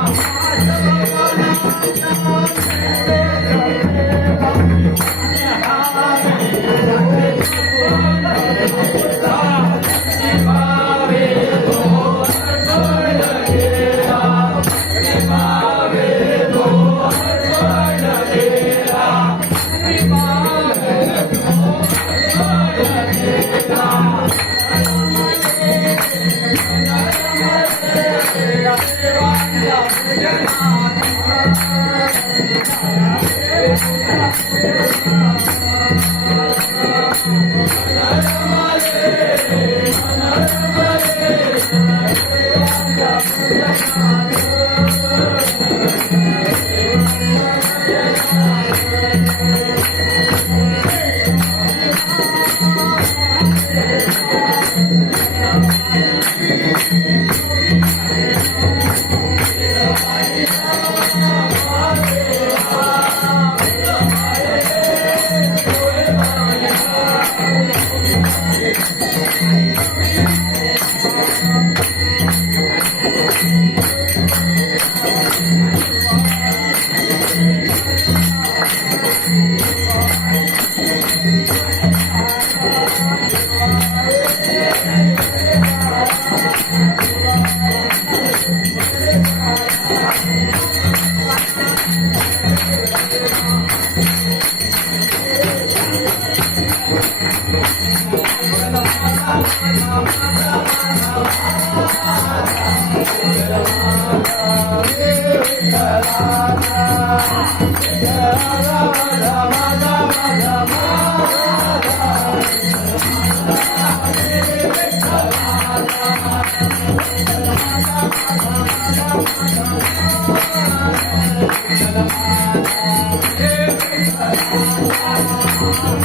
Wow. Música Ra ra ra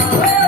Hey!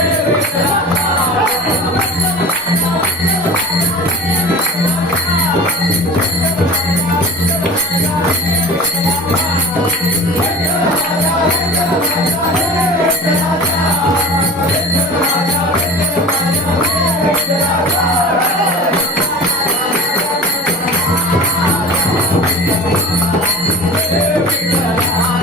Yeah.